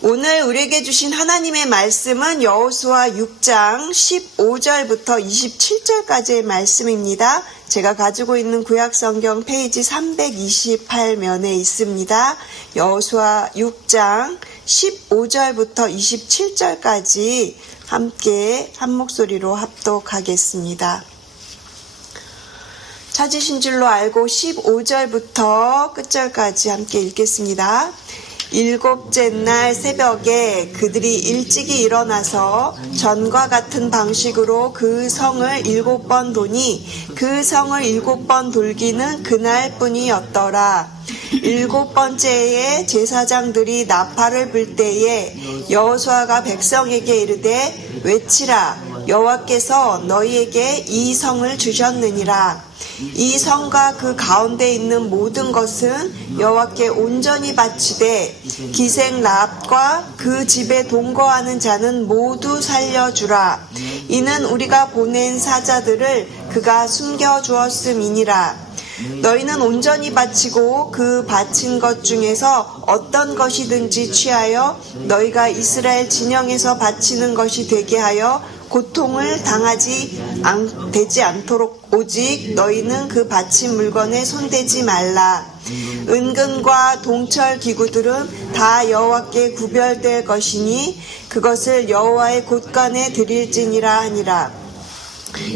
오늘 우리에게 주신 하나님의 말씀은 여호수아 6장 15절부터 27절까지의 말씀입니다. 제가 가지고 있는 구약성경 페이지 328면에 있습니다. 여호수아 6장 15절부터 27절까지 함께 한 목소리로 합독하겠습니다. 찾으신 줄로 알고 15절부터 끝절까지 함께 읽겠습니다. 일곱째 날 새벽에 그들이 일찍이 일어나서 전과 같은 방식으로 그 성을 7번 도니 그 성을 7번 돌기는 그날뿐이었더라. 7번째에 제사장들이 나팔을 불 때에 여호수아가 백성에게 이르되 외치라. 여호와께서 너희에게 이 성을 주셨느니라. 이 성과 그 가운데 있는 모든 것은 여호와께 온전히 바치되 기생 라합과 그 집에 동거하는 자는 모두 살려주라. 이는 우리가 보낸 사자들을 그가 숨겨주었음이니라. 너희는 온전히 바치고 그 바친 것 중에서 어떤 것이든지 취하여 너희가 이스라엘 진영에서 바치는 것이 되게 하여 고통을 되지 않도록 오직 너희는 그 바친 물건에 손대지 말라. 은금과 동철 기구들은 다 여호와께 구별될 것이니 그것을 여호와의 곳간에 드릴지니라 하니라.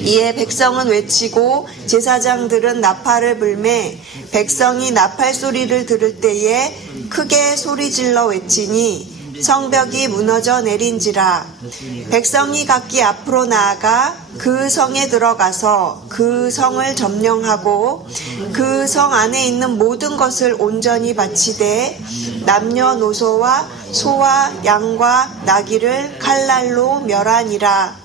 이에 백성은 외치고 제사장들은 나팔을 불매 백성이 나팔 소리를 들을 때에 크게 소리질러 외치니 성벽이 무너져 내린지라. 백성이 각기 앞으로 나아가 그 성에 들어가서 그 성을 점령하고 그 성 안에 있는 모든 것을 온전히 바치되 남녀노소와 소와 양과 나귀를 칼날로 멸하니라.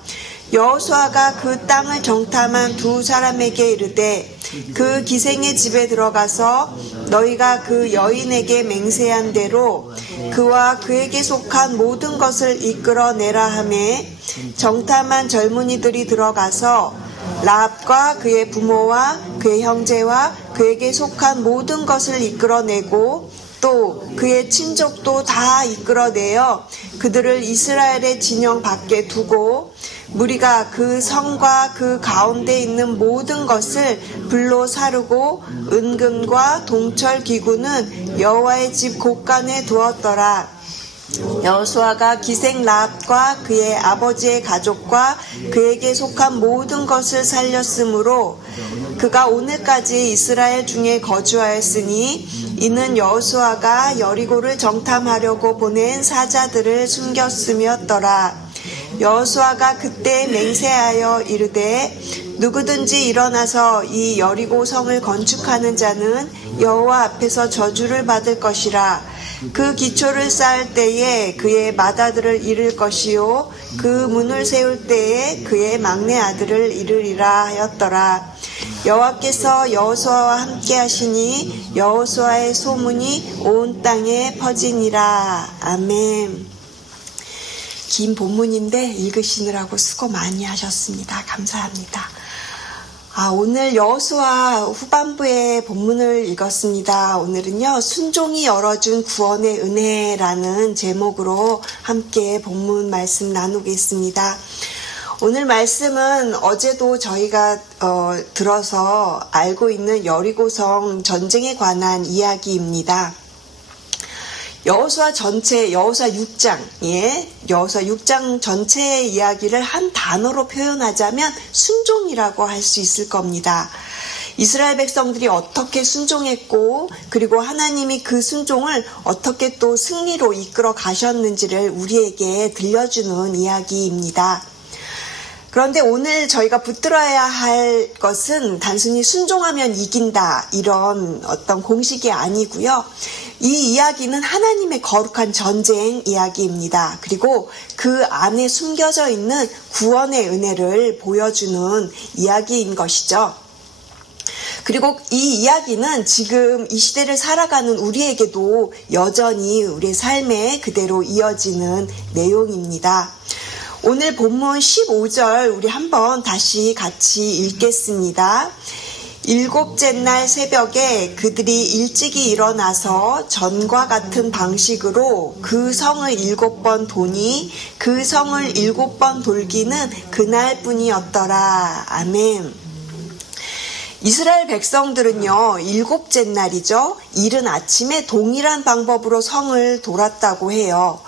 여호수아가 그 땅을 정탐한 두 사람에게 이르되 그 기생의 집에 들어가서 너희가 그 여인에게 맹세한 대로 그와 그에게 속한 모든 것을 이끌어내라 하매 정탐한 젊은이들이 들어가서 라합과 그의 부모와 그의 형제와 그에게 속한 모든 것을 이끌어내고 또 그의 친족도 다 이끌어내어 그들을 이스라엘의 진영 밖에 두고 무리가 그 성과 그 가운데 있는 모든 것을 불로 사르고 은금과 동철 기구는 여호와의 집 곳간에 두었더라. 여호수아가 기생 라합과 그의 아버지의 가족과 그에게 속한 모든 것을 살렸으므로 그가 오늘까지 이스라엘 중에 거주하였으니 이는 여호수아가 여리고를 정탐하려고 보낸 사자들을 숨겼음이었더라. 여호수아가 그때 맹세하여 이르되 누구든지 일어나서 이 여리고 성을 건축하는 자는 여호와 앞에서 저주를 받을 것이라. 그 기초를 쌓을 때에 그의 맏아들을 잃을 것이요 그 문을 세울 때에 그의 막내 아들을 잃으리라 하였더라. 여호와께서 여호수아와 함께 하시니 여호수아의 소문이 온 땅에 퍼지니라. 아멘. 긴 본문인데 읽으시느라고 수고 많이 하셨습니다. 감사합니다. 오늘 여호수아 후반부의 본문을 읽었습니다. 오늘은요, 순종이 열어준 구원의 은혜라는 제목으로 함께 본문 말씀 나누겠습니다. 오늘 말씀은 어제도 저희가 들어서 알고 있는 여리고성 전쟁에 관한 이야기입니다. 여호수아 6장, 여호수아 6장 전체의 이야기를 한 단어로 표현하자면 순종이라고 할 수 있을 겁니다. 이스라엘 백성들이 어떻게 순종했고, 그리고 하나님이 그 순종을 어떻게 또 승리로 이끌어 가셨는지를 우리에게 들려주는 이야기입니다. 그런데 오늘 저희가 붙들어야 할 것은 단순히 순종하면 이긴다, 이런 어떤 공식이 아니고요. 이 이야기는 하나님의 거룩한 전쟁 이야기입니다. 그리고 그 안에 숨겨져 있는 구원의 은혜를 보여주는 이야기인 것이죠. 그리고 이 이야기는 지금 이 시대를 살아가는 우리에게도 여전히 우리의 삶에 그대로 이어지는 내용입니다. 오늘 본문 15절 우리 한번 다시 같이 읽겠습니다. 일곱째 날 새벽에 그들이 일찍이 일어나서 전과 같은 방식으로 그 성을 7번 도니 그 성을 7번 돌기는 그날뿐이었더라. 아멘. 이스라엘 백성들은요, 7째 날이죠. 이른 아침에 동일한 방법으로 성을 돌았다고 해요.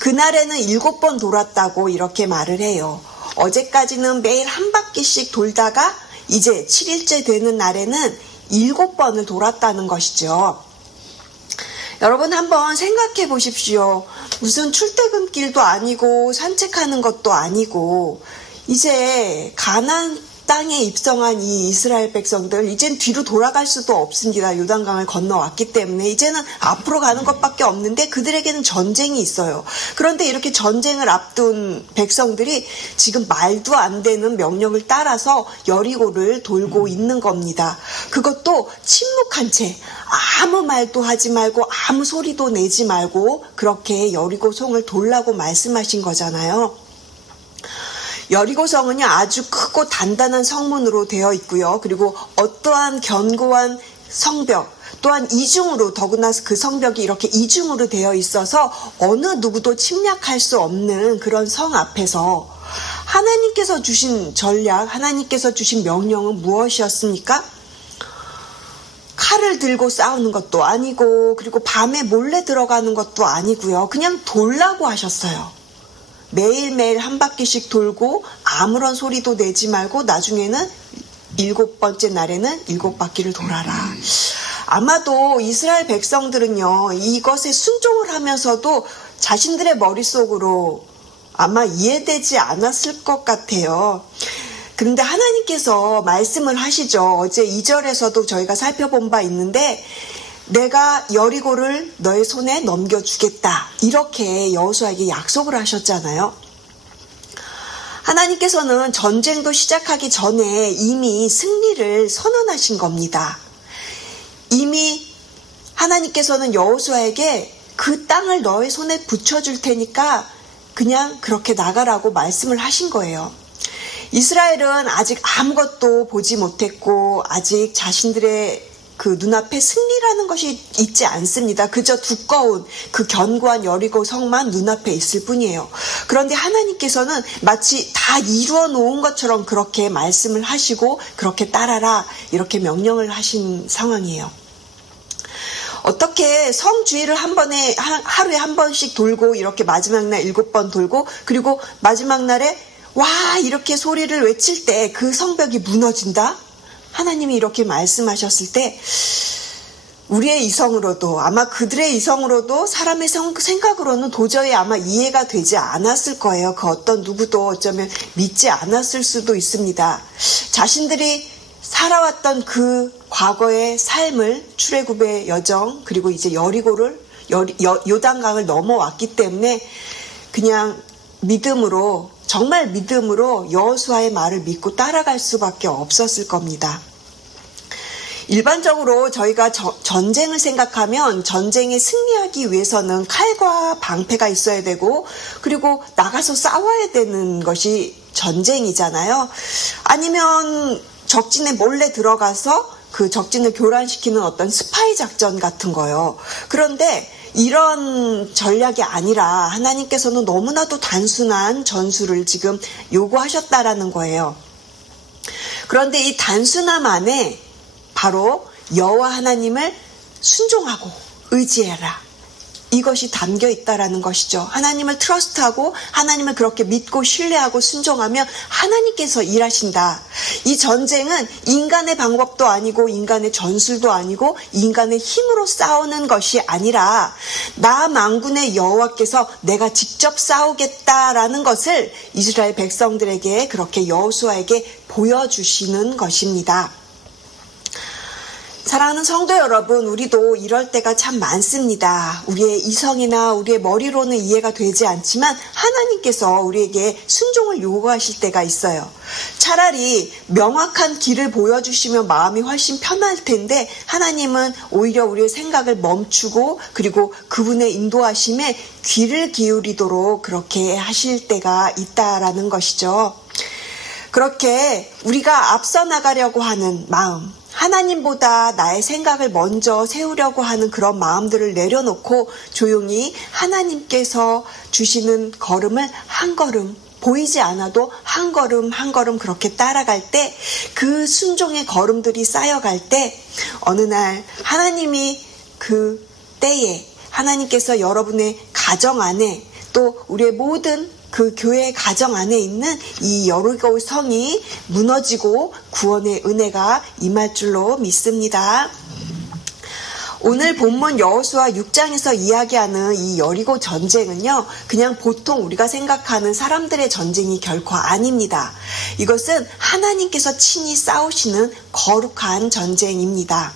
그날에는 7번 돌았다고 이렇게 말을 해요. 어제까지는 매일 한 바퀴씩 돌다가 이제 7일째 되는 날에는 7번을 돌았다는 것이죠. 여러분 한번 생각해 보십시오. 무슨 출퇴근길도 아니고 산책하는 것도 아니고 이제 가나안 땅에 입성한 이 이스라엘 백성들 이젠 뒤로 돌아갈 수도 없습니다. 요단강을 건너왔기 때문에 이제는 앞으로 가는 것밖에 없는데 그들에게는 전쟁이 있어요. 그런데 이렇게 전쟁을 앞둔 백성들이 지금 말도 안 되는 명령을 따라서 여리고를 돌고 있는 겁니다. 그것도 침묵한 채 아무 말도 하지 말고 아무 소리도 내지 말고 그렇게 여리고 성을 돌라고 말씀하신 거잖아요. 여리고성은요 아주 크고 단단한 성문으로 되어 있고요. 그리고 어떠한 견고한 성벽 또한 이중으로 더구나 그 성벽이 이렇게 이중으로 되어 있어서 어느 누구도 침략할 수 없는 그런 성 앞에서 하나님께서 주신 전략, 하나님께서 주신 명령은 무엇이었습니까? 칼을 들고 싸우는 것도 아니고 그리고 밤에 몰래 들어가는 것도 아니고요. 그냥 돌라고 하셨어요. 매일매일 한 바퀴씩 돌고 아무런 소리도 내지 말고 나중에는 7번째 날에는 7바퀴를 돌아라. 아마도 이스라엘 백성들은요 이것에 순종을 하면서도 자신들의 머릿속으로 아마 이해되지 않았을 것 같아요. 그런데 하나님께서 말씀을 하시죠. 어제 2절에서도 저희가 살펴본 바 있는데 내가 여리고를 너의 손에 넘겨주겠다. 이렇게 여호수아에게 약속을 하셨잖아요. 하나님께서는 전쟁도 시작하기 전에 이미 승리를 선언하신 겁니다. 이미 하나님께서는 여호수아에게 그 땅을 너의 손에 붙여줄 테니까 그냥 그렇게 나가라고 말씀을 하신 거예요. 이스라엘은 아직 아무것도 보지 못했고 아직 자신들의 그 눈앞에 승리라는 것이 있지 않습니다. 그저 두꺼운 그 견고한 여리고 성만 눈앞에 있을 뿐이에요. 그런데 하나님께서는 마치 다 이루어 놓은 것처럼 그렇게 말씀을 하시고 그렇게 따라라 이렇게 명령을 하신 상황이에요. 어떻게 성 주위를 하루에 한 번씩 돌고 이렇게 마지막 날 7번 돌고 그리고 마지막 날에 와 이렇게 소리를 외칠 때 그 성벽이 무너진다? 하나님이 이렇게 말씀하셨을 때 우리의 이성으로도 아마 그들의 이성으로도 사람의 생각으로는 도저히 아마 이해가 되지 않았을 거예요. 그 어떤 누구도 어쩌면 믿지 않았을 수도 있습니다. 자신들이 살아왔던 그 과거의 삶을 출애굽의 여정 그리고 이제 여리고를 요단강을 넘어왔기 때문에 그냥 믿음으로 정말 믿음으로 여호수아의 말을 믿고 따라갈 수밖에 없었을 겁니다. 일반적으로 저희가 전쟁을 생각하면 전쟁에 승리하기 위해서는 칼과 방패가 있어야 되고 그리고 나가서 싸워야 되는 것이 전쟁이잖아요. 아니면 적진에 몰래 들어가서 그 적진을 교란시키는 어떤 스파이 작전 같은 거요. 그런데 이런 전략이 아니라 하나님께서는 너무나도 단순한 전술을 지금 요구하셨다라는 거예요. 그런데 이 단순함 안에 바로 여호와 하나님을 순종하고 의지해라. 이것이 담겨 있다라는 것이죠. 하나님을 트러스트하고 하나님을 그렇게 믿고 신뢰하고 순종하면 하나님께서 일하신다. 이 전쟁은 인간의 방법도 아니고 인간의 전술도 아니고 인간의 힘으로 싸우는 것이 아니라 나 만군의 여호와께서 내가 직접 싸우겠다라는 것을 이스라엘 백성들에게 그렇게 여호수아에게 보여주시는 것입니다. 사랑하는 성도 여러분, 우리도 이럴 때가 참 많습니다. 우리의 이성이나 우리의 머리로는 이해가 되지 않지만 하나님께서 우리에게 순종을 요구하실 때가 있어요. 차라리 명확한 길을 보여주시면 마음이 훨씬 편할 텐데 하나님은 오히려 우리의 생각을 멈추고 그리고 그분의 인도하심에 귀를 기울이도록 그렇게 하실 때가 있다라는 것이죠. 그렇게 우리가 앞서 나가려고 하는 마음, 하나님보다 나의 생각을 먼저 세우려고 하는 그런 마음들을 내려놓고 조용히 하나님께서 주시는 걸음을 한 걸음, 보이지 않아도 한 걸음 한 걸음 그렇게 따라갈 때, 그 순종의 걸음들이 쌓여갈 때 어느 날 하나님이 그 때에 하나님께서 여러분의 가정 안에, 또 우리의 모든 그 교회 가정 안에 있는 이 여리고 성이 무너지고 구원의 은혜가 임할 줄로 믿습니다. 오늘 본문 여호수아 6장에서 이야기하는 이 여리고 전쟁은요, 그냥 보통 우리가 생각하는 사람들의 전쟁이 결코 아닙니다. 이것은 하나님께서 친히 싸우시는 거룩한 전쟁입니다.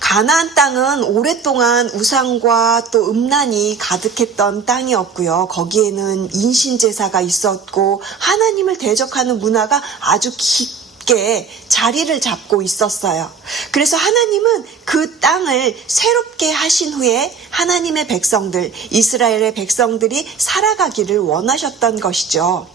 가나안 땅은 오랫동안 우상과 또 음란이 가득했던 땅이었고요. 거기에는 인신제사가 있었고 하나님을 대적하는 문화가 아주 깊게 자리를 잡고 있었어요. 그래서 하나님은 그 땅을 새롭게 하신 후에 하나님의 백성들, 이스라엘의 백성들이 살아가기를 원하셨던 것이죠.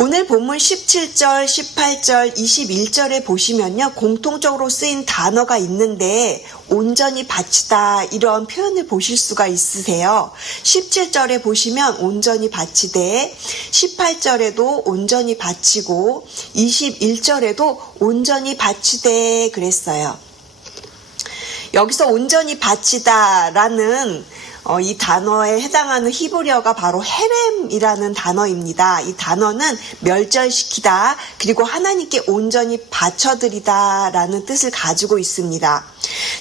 오늘 본문 17절, 18절, 21절에 보시면요, 공통적으로 쓰인 단어가 있는데 온전히 바치다, 이런 표현을 보실 수가 있으세요. 17절에 보시면 온전히 바치되, 18절에도 온전히 바치고 21절에도 온전히 바치되 그랬어요. 여기서 온전히 바치다라는 이 단어에 해당하는 히브리어가 바로 헤렘이라는 단어입니다. 이 단어는 멸절시키다, 그리고 하나님께 온전히 바쳐드리다 라는 뜻을 가지고 있습니다.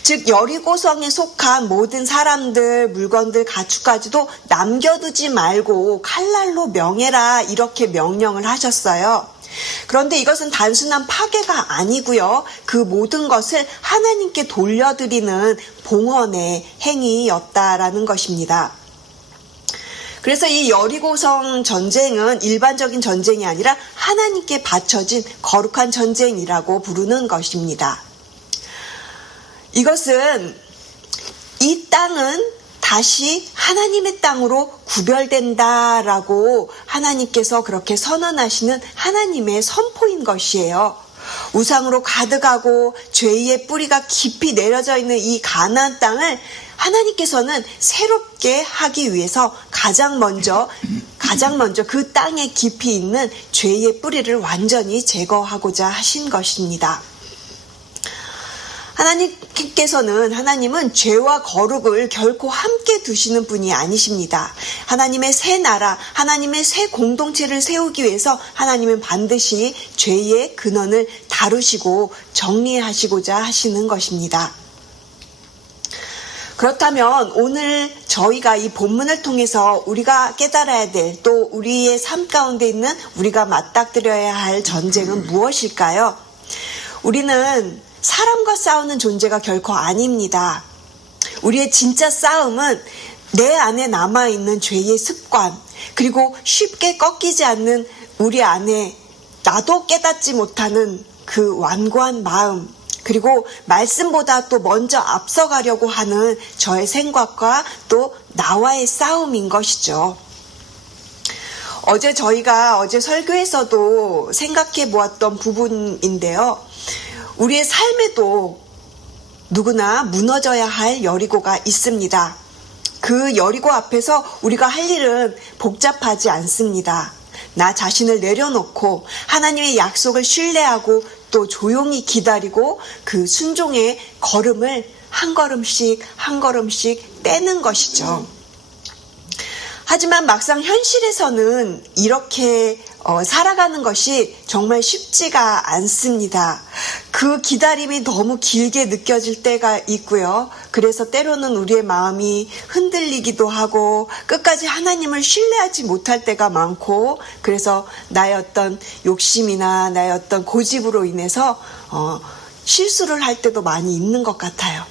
즉 여리고성에 속한 모든 사람들, 물건들, 가축까지도 남겨두지 말고 칼날로 명해라, 이렇게 명령을 하셨어요. 그런데 이것은 단순한 파괴가 아니고요, 그 모든 것을 하나님께 돌려드리는 봉헌의 행위였다라는 것입니다. 그래서 이 여리고성 전쟁은 일반적인 전쟁이 아니라 하나님께 바쳐진 거룩한 전쟁이라고 부르는 것입니다. 이것은, 이 땅은 다시 하나님의 땅으로 구별된다라고 하나님께서 그렇게 선언하시는 하나님의 선포인 것이에요. 우상으로 가득하고 죄의 뿌리가 깊이 내려져 있는 이 가나안 땅을 하나님께서는 새롭게 하기 위해서 가장 먼저 그 땅에 깊이 있는 죄의 뿌리를 완전히 제거하고자 하신 것입니다. 하나님은 죄와 거룩을 결코 함께 두시는 분이 아니십니다. 하나님의 새 나라, 하나님의 새 공동체를 세우기 위해서 하나님은 반드시 죄의 근원을 다루시고 정리하시고자 하시는 것입니다. 그렇다면 오늘 저희가 이 본문을 통해서 우리가 깨달아야 될, 또 우리의 삶 가운데 있는 우리가 맞닥뜨려야 할 전쟁은 무엇일까요? 우리는 사람과 싸우는 존재가 결코 아닙니다. 우리의 진짜 싸움은 내 안에 남아있는 죄의 습관, 그리고 쉽게 꺾이지 않는 우리 안에 나도 깨닫지 못하는 그 완고한 마음, 그리고 말씀보다 또 먼저 앞서가려고 하는 저의 생각과 또 나와의 싸움인 것이죠. 저희가 어제 설교에서도 생각해 보았던 부분인데요. 우리의 삶에도 누구나 무너져야 할 여리고가 있습니다. 그 여리고 앞에서 우리가 할 일은 복잡하지 않습니다. 나 자신을 내려놓고 하나님의 약속을 신뢰하고 또 조용히 기다리고 그 순종의 걸음을 한 걸음씩 한 걸음씩 떼는 것이죠. 하지만 막상 현실에서는 이렇게 살아가는 것이 정말 쉽지가 않습니다. 그 기다림이 너무 길게 느껴질 때가 있고요. 그래서 때로는 우리의 마음이 흔들리기도 하고 끝까지 하나님을 신뢰하지 못할 때가 많고, 그래서 나의 어떤 욕심이나 나의 어떤 고집으로 인해서 실수를 할 때도 많이 있는 것 같아요.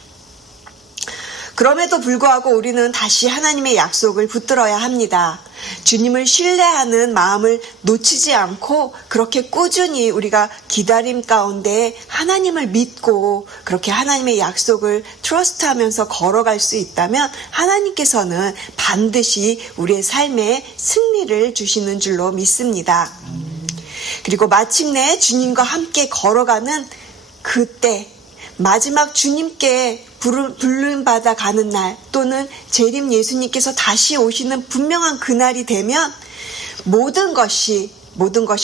그럼에도 불구하고 우리는 다시 하나님의 약속을 붙들어야 합니다. 주님을 신뢰하는 마음을 놓치지 않고 그렇게 꾸준히 우리가 기다림 가운데 하나님을 믿고 그렇게 하나님의 약속을 트러스트하면서 걸어갈 수 있다면 하나님께서는 반드시 우리의 삶에 승리를 주시는 줄로 믿습니다. 그리고 마침내 주님과 함께 걸어가는 그때, 마지막 주님께 부름받아 가는 날, 또는 재림 예수님께서 다시 오시는 분명한 그날이 되면 모든 것이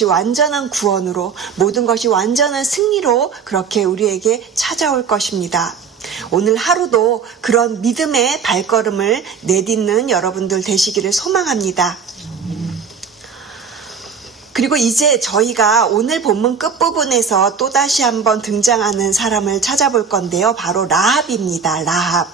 완전한 구원으로, 모든 것이 완전한 승리로 그렇게 우리에게 찾아올 것입니다. 오늘 하루도 그런 믿음의 발걸음을 내딛는 여러분들 되시기를 소망합니다. 그리고 이제 저희가 오늘 본문 끝부분에서 또다시 한번 등장하는 사람을 찾아볼 건데요. 바로 라합입니다. 라합.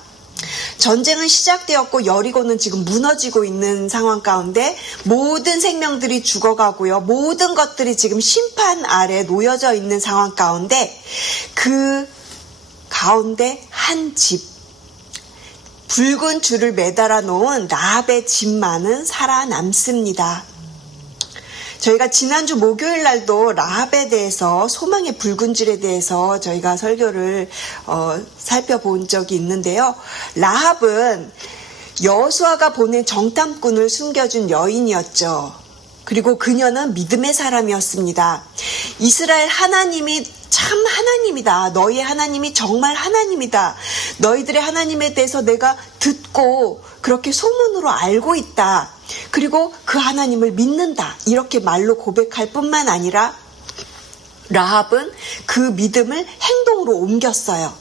전쟁은 시작되었고 여리고는 지금 무너지고 있는 상황 가운데 모든 생명들이 죽어가고요. 모든 것들이 지금 심판 아래 놓여져 있는 상황 가운데 그 가운데 한 집, 붉은 줄을 매달아 놓은 라합의 집만은 살아남습니다. 저희가 지난주 목요일 날도 라합에 대해서, 소망의 붉은 줄에 대해서 저희가 설교를 살펴본 적이 있는데요. 라합은 여호수아가 보낸 정탐꾼을 숨겨준 여인이었죠. 그리고 그녀는 믿음의 사람이었습니다. 이스라엘 하나님이 참 하나님이다. 너희의 하나님이 정말 하나님이다. 너희들의 하나님에 대해서 내가 듣고 그렇게 소문으로 알고 있다. 그리고 그 하나님을 믿는다. 이렇게 말로 고백할 뿐만 아니라 라합은 그 믿음을 행동으로 옮겼어요.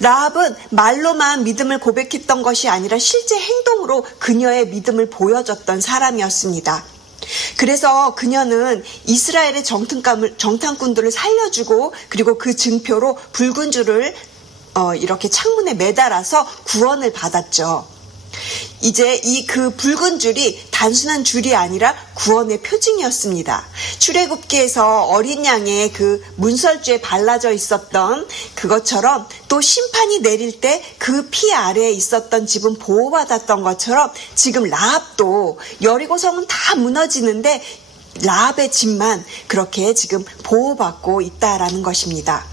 라합은 말로만 믿음을 고백했던 것이 아니라 실제 행동으로 그녀의 믿음을 보여줬던 사람이었습니다. 그래서 그녀는 이스라엘의 정탐꾼들을 살려주고, 그리고 그 증표로 붉은 줄을 이렇게 창문에 매달아서 구원을 받았죠. 이제 그 붉은 줄이 단순한 줄이 아니라 구원의 표징이었습니다. 출애굽기에서 어린 양의 그 문설주에 발라져 있었던 그것처럼, 또 심판이 내릴 때 그 피 아래에 있었던 집은 보호받았던 것처럼, 지금 라합도 여리고 성은 다 무너지는데 라합의 집만 그렇게 지금 보호받고 있다라는 것입니다.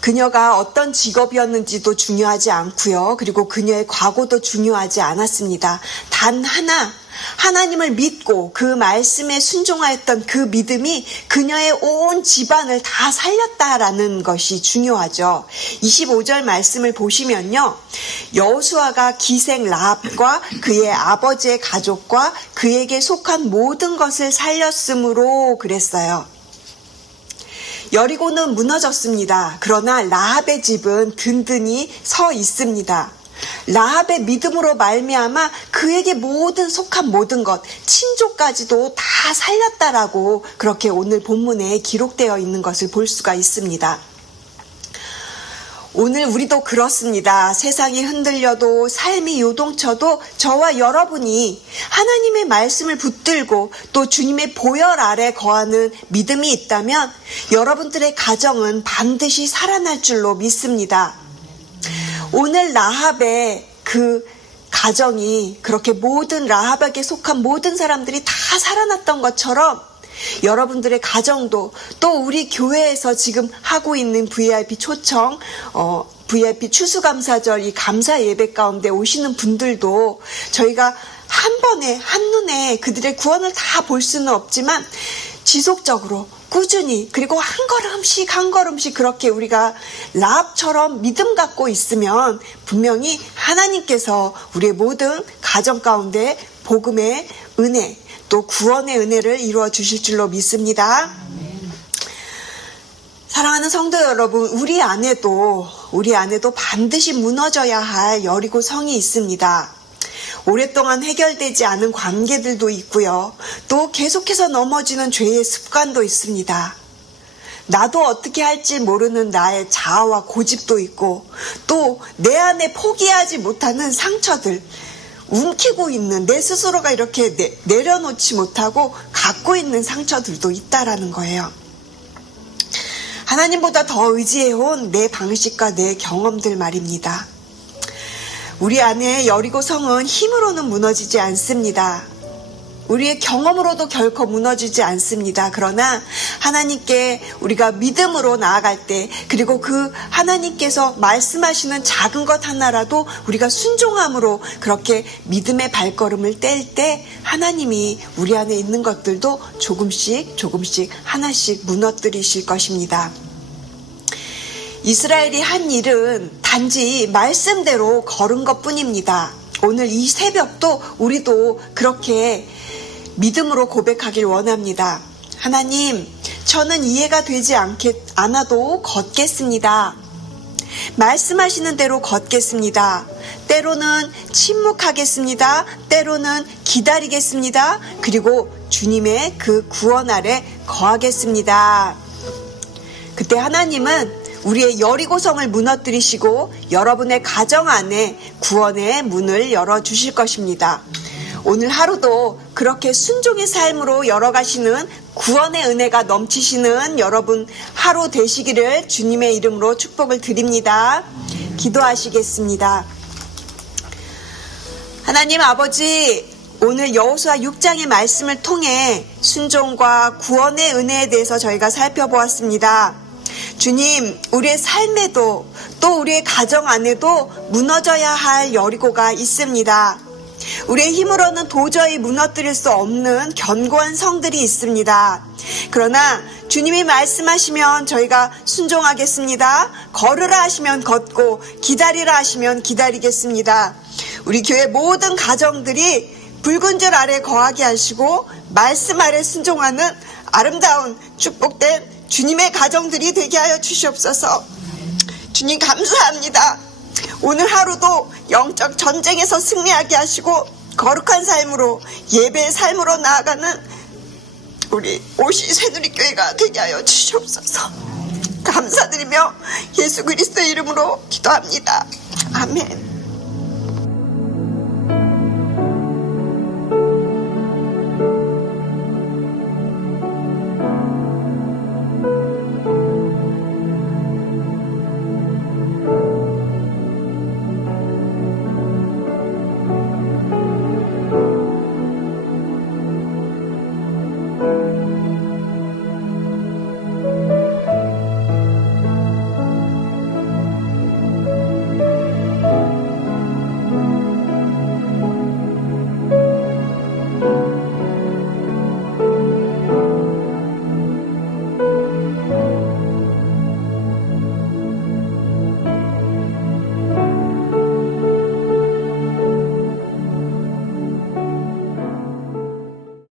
그녀가 어떤 직업이었는지도 중요하지 않고요. 그리고 그녀의 과거도 중요하지 않았습니다. 단 하나, 하나님을 믿고 그 말씀에 순종하였던 그 믿음이 그녀의 온 집안을 다 살렸다라는 것이 중요하죠. 25절 말씀을 보시면요. 여호수아가 기생 라합과 그의 아버지의 가족과 그에게 속한 모든 것을 살렸으므로 그랬어요. 여리고는 무너졌습니다. 그러나 라합의 집은 든든히 서 있습니다. 라합의 믿음으로 말미암아 그에게 속한 모든 것, 친족까지도 다 살렸다라고 그렇게 오늘 본문에 기록되어 있는 것을 볼 수가 있습니다. 오늘 우리도 그렇습니다. 세상이 흔들려도, 삶이 요동쳐도 저와 여러분이 하나님의 말씀을 붙들고 또 주님의 보혈 아래 거하는 믿음이 있다면 여러분들의 가정은 반드시 살아날 줄로 믿습니다. 오늘 라합의 그 가정이 그렇게 모든 라합에게 속한 모든 사람들이 다 살아났던 것처럼 여러분들의 가정도, 또 우리 교회에서 지금 하고 있는 VIP 초청, VIP 추수감사절 이 감사 예배 가운데 오시는 분들도 저희가 한 번에 한눈에 그들의 구원을 다 볼 수는 없지만 지속적으로 꾸준히, 그리고 한 걸음씩 그렇게 우리가 라합처럼 믿음 갖고 있으면 분명히 하나님께서 우리의 모든 가정 가운데 복음의 은혜, 또 구원의 은혜를 이루어 주실 줄로 믿습니다. 사랑하는 성도 여러분, 우리 안에도 반드시 무너져야 할 여리고 성이 있습니다. 오랫동안 해결되지 않은 관계들도 있고요. 또 계속해서 넘어지는 죄의 습관도 있습니다. 나도 어떻게 할지 모르는 나의 자아와 고집도 있고, 또 내 안에 포기하지 못하는 상처들, 움키고 있는 내 스스로가 이렇게 내려놓지 못하고 갖고 있는 상처들도 있다라는 거예요. 하나님보다 더 의지해온 내 방식과 내 경험들 말입니다. 우리 안에 여리고 성은 힘으로는 무너지지 않습니다. 우리의 경험으로도 결코 무너지지 않습니다. 그러나 하나님께 우리가 믿음으로 나아갈 때, 그리고 그 하나님께서 말씀하시는 작은 것 하나라도 우리가 순종함으로 그렇게 믿음의 발걸음을 뗄 때 하나님이 우리 안에 있는 것들도 조금씩 하나씩 무너뜨리실 것입니다. 이스라엘이 한 일은 단지 말씀대로 걸은 것뿐입니다. 오늘 이 새벽도 우리도 그렇게 믿음으로 고백하길 원합니다. 하나님, 저는 이해가 되지 않아도 걷겠습니다. 말씀하시는 대로 걷겠습니다. 때로는 침묵하겠습니다. 때로는 기다리겠습니다. 그리고 주님의 그 구원 아래 거하겠습니다. 그때 하나님은 우리의 여리고성을 무너뜨리시고 여러분의 가정 안에 구원의 문을 열어주실 것입니다. 오늘 하루도 그렇게 순종의 삶으로 열어가시는 구원의 은혜가 넘치시는 여러분 하루 되시기를 주님의 이름으로 축복을 드립니다. 기도하시겠습니다. 하나님 아버지, 오늘 여호수아 6장의 말씀을 통해 순종과 구원의 은혜에 대해서 저희가 살펴보았습니다. 주님, 우리의 삶에도 또 우리의 가정 안에도 무너져야 할 여리고가 있습니다. 우리의 힘으로는 도저히 무너뜨릴 수 없는 견고한 성들이 있습니다. 그러나 주님이 말씀하시면 저희가 순종하겠습니다. 걸으라 하시면 걷고 기다리라 하시면 기다리겠습니다. 우리 교회 모든 가정들이 붉은 줄 아래 거하게 하시고 말씀 아래 순종하는 아름다운 축복된 주님의 가정들이 되게 하여 주시옵소서. 주님 감사합니다. 오늘 하루도 영적 전쟁에서 승리하게 하시고 거룩한 삶으로 예배의 삶으로 나아가는 우리 오시 새누리교회가 되게 하여 주시옵소서. 감사드리며 예수 그리스도의 이름으로 기도합니다. 아멘.